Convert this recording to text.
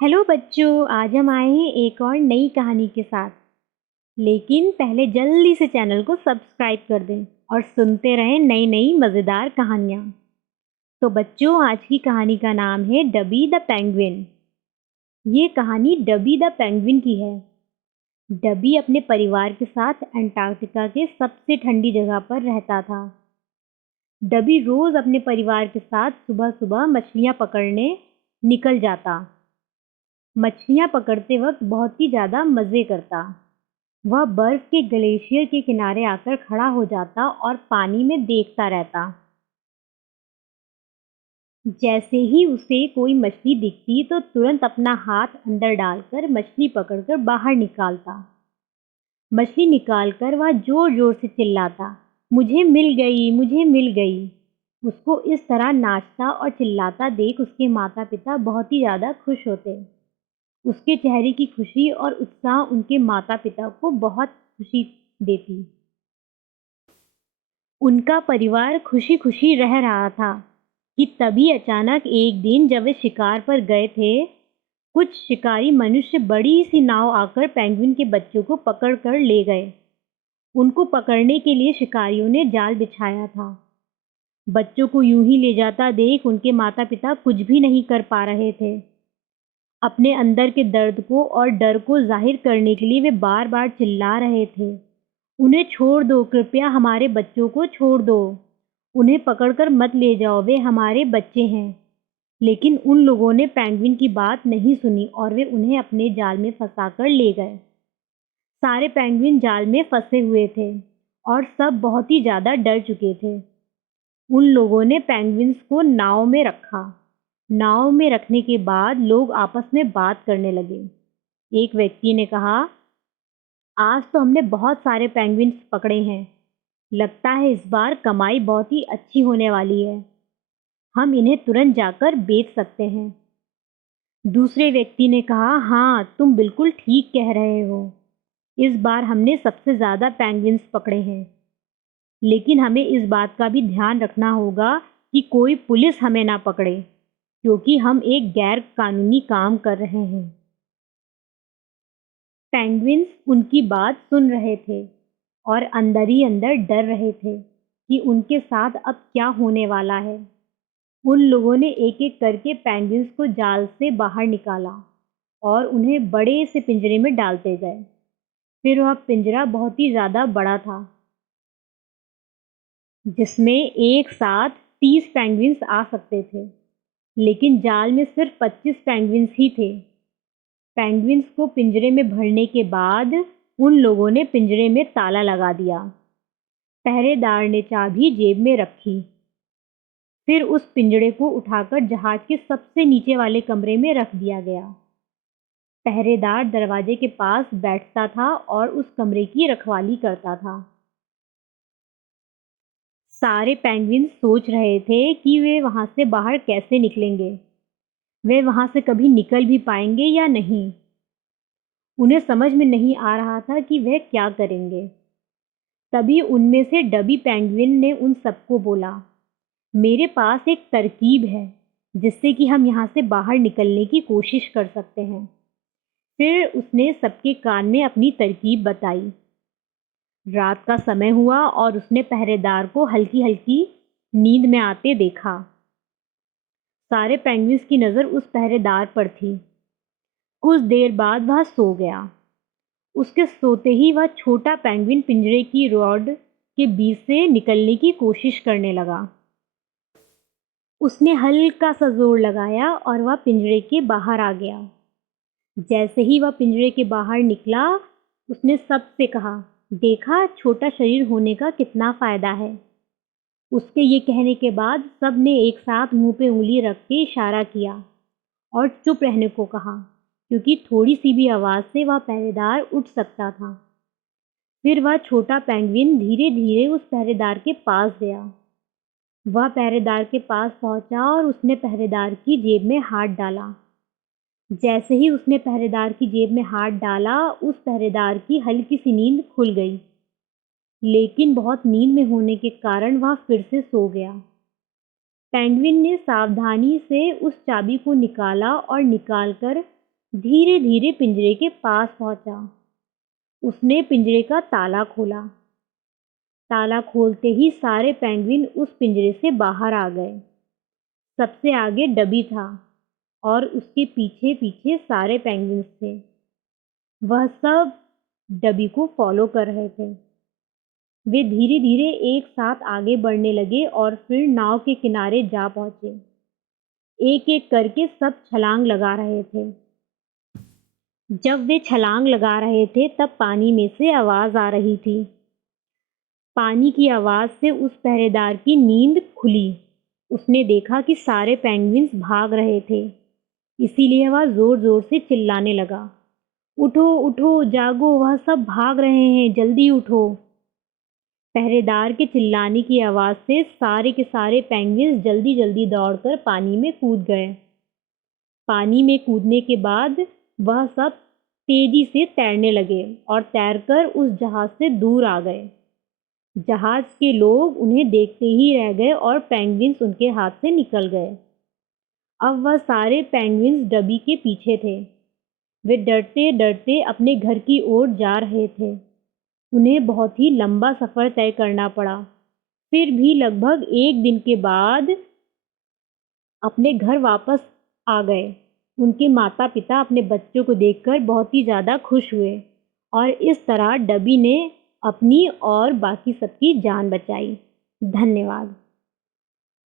Hello बच्चों, आज हम आए हैं एक और नई कहानी के साथ। लेकिन पहले जल्दी से चैनल को सब्सक्राइब कर दें और सुनते रहें नई नई मज़ेदार कहानियाँ। तो बच्चों, आज की कहानी का नाम है डबी द पेंगुइन। ये कहानी डबी द पेंगुइन की है। डबी अपने परिवार के साथ अंटार्कटिका के सबसे ठंडी जगह पर रहता था। डबी रोज़ अपने परिवार के साथ सुबह सुबह मछलियाँ पकड़ने निकल जाता। मछलियाँ पकड़ते वक्त बहुत ही ज़्यादा मज़े करता। वह बर्फ के ग्लेशियर के किनारे आकर खड़ा हो जाता और पानी में देखता रहता। जैसे ही उसे कोई मछली दिखती तो तुरंत अपना हाथ अंदर डालकर मछली पकड़कर बाहर निकालता। मछली निकालकर वह जोर जोर से चिल्लाता, मुझे मिल गई, मुझे मिल गई। उसको इस तरह नाचता और चिल्लाता देख उसके माता पिता बहुत ही ज़्यादा खुश होते। उसके चेहरे की खुशी और उत्साह उनके माता पिता को बहुत खुशी देती। उनका परिवार खुशी खुशी रह रहा था कि तभी अचानक एक दिन जब वे शिकार पर गए थे, कुछ शिकारी मनुष्य बड़ी सी नाव आकर पेंगुइन के बच्चों को पकड़ कर ले गए। उनको पकड़ने के लिए शिकारियों ने जाल बिछाया था। बच्चों को यूं ही ले जाता देख उनके माता पिता कुछ भी नहीं कर पा रहे थे। अपने अंदर के दर्द को और डर को जाहिर करने के लिए वे बार बार चिल्ला रहे थे, उन्हें छोड़ दो, कृपया हमारे बच्चों को छोड़ दो। उन्हें पकड़कर मत ले जाओ, वे हमारे बच्चे हैं। लेकिन उन लोगों ने पेंगुइन की बात नहीं सुनी और वे उन्हें अपने जाल में फंसाकर ले गए। सारे पेंगुइन जाल में फंसे हुए थे और सब बहुत ही ज़्यादा डर चुके थे। उन लोगों ने पेंगुइन्स को नाव में रखा। नाव में रखने के बाद लोग आपस में बात करने लगे। एक व्यक्ति ने कहा, आज तो हमने बहुत सारे पेंगुइन्स पकड़े हैं। लगता है इस बार कमाई बहुत ही अच्छी होने वाली है। हम इन्हें तुरंत जाकर बेच सकते हैं। दूसरे व्यक्ति ने कहा, हाँ, तुम बिल्कुल ठीक कह रहे हो। इस बार हमने सबसे ज़्यादा पेंगुइन्स पकड़े हैं। लेकिन हमें इस बात का भी ध्यान रखना होगा कि कोई पुलिस हमें ना पकड़े, क्योंकि हम एक गैर कानूनी काम कर रहे हैं। पेंगुइन्स उनकी बात सुन रहे थे और अंदर ही अंदर डर रहे थे कि उनके साथ अब क्या होने वाला है। उन लोगों ने एक एक करके पेंगुइन्स को जाल से बाहर निकाला और उन्हें बड़े से पिंजरे में डालते गए। फिर वह पिंजरा बहुत ही ज़्यादा बड़ा था, जिसमें एक साथ 30 पेंगुइन्स आ सकते थे। लेकिन जाल में सिर्फ 25 पेंगुइन्स ही थे। पेंगुइन्स को पिंजरे में भरने के बाद उन लोगों ने पिंजरे में ताला लगा दिया। पहरेदार ने चाबी जेब में रखी। फिर उस पिंजरे को उठाकर जहाज के सबसे नीचे वाले कमरे में रख दिया गया। पहरेदार दरवाजे के पास बैठता था और उस कमरे की रखवाली करता था। सारे पेंगुइन्स सोच रहे थे कि वे वहां से बाहर कैसे निकलेंगे। वे वहां से कभी निकल भी पाएंगे या नहीं। उन्हें समझ में नहीं आ रहा था कि वे क्या करेंगे। तभी उनमें से डबी पेंगुइन ने उन सबको बोला, मेरे पास एक तरकीब है जिससे कि हम यहाँ से बाहर निकलने की कोशिश कर सकते हैं। फिर उसने सबके कान में अपनी तरकीब बताई। रात का समय हुआ और उसने पहरेदार को हल्की हल्की नींद में आते देखा। सारे पेंगुइन्स की नज़र उस पहरेदार पर थी। कुछ देर बाद वह सो गया। उसके सोते ही वह छोटा पेंगुइन पिंजरे की रॉड के बीच से निकलने की कोशिश करने लगा। उसने हल्का सा जोर लगाया और वह पिंजरे के बाहर आ गया। जैसे ही वह पिंजरे के बाहर निकला, उसने सबसे कहा, देखा छोटा शरीर होने का कितना फ़ायदा है। उसके ये कहने के बाद सब ने एक साथ मुंह पे उंगली रख के इशारा किया और चुप रहने को कहा, क्योंकि थोड़ी सी भी आवाज़ से वह पहरेदार उठ सकता था। फिर वह छोटा पेंगुइन धीरे धीरे उस पहरेदार के पास गया। वह पहरेदार के पास पहुंचा और उसने पहरेदार की जेब में हाथ डाला। जैसे ही उसने पहरेदार की जेब में हाथ डाला, उस पहरेदार की हल्की सी नींद खुल गई। लेकिन बहुत नींद में होने के कारण वह फिर से सो गया। पेंगुइन ने सावधानी से उस चाबी को निकाला और निकालकर धीरे धीरे पिंजरे के पास पहुंचा। उसने पिंजरे का ताला खोला। ताला खोलते ही सारे पेंगुइन उस पिंजरे से बाहर आ गए। सबसे आगे डबी था और उसके पीछे पीछे सारे पेंगुइन्स थे। वह सब डबी को फॉलो कर रहे थे। वे धीरे धीरे एक साथ आगे बढ़ने लगे और फिर नाव के किनारे जा पहुंचे। एक एक करके सब छलांग लगा रहे थे। जब वे छलांग लगा रहे थे तब पानी में से आवाज आ रही थी। पानी की आवाज से उस पहरेदार की नींद खुली। उसने देखा कि सारे पेंगुइन्स भाग रहे थे, इसीलिए वह जोर जोर से चिल्लाने लगा, उठो उठो जागो, वह सब भाग रहे हैं, जल्दी उठो। पहरेदार के चिल्लाने की आवाज से सारे के सारे पेंगुइन्स जल्दी जल्दी दौड़कर पानी में कूद गए। पानी में कूदने के बाद वह सब तेजी से तैरने लगे और तैरकर उस जहाज से दूर आ गए। जहाज के लोग उन्हें देखते ही रह गए और पेंगुइन्स उनके हाथ से निकल गए। अब वह सारे पेंगुइन्स डबी के पीछे थे। वे डरते डरते अपने घर की ओर जा रहे थे। उन्हें बहुत ही लंबा सफ़र तय करना पड़ा। फिर भी लगभग एक दिन के बाद अपने घर वापस आ गए। उनके माता पिता अपने बच्चों को देखकर बहुत ही ज़्यादा खुश हुए और इस तरह डबी ने अपनी और बाकी सबकी जान बचाई। धन्यवाद।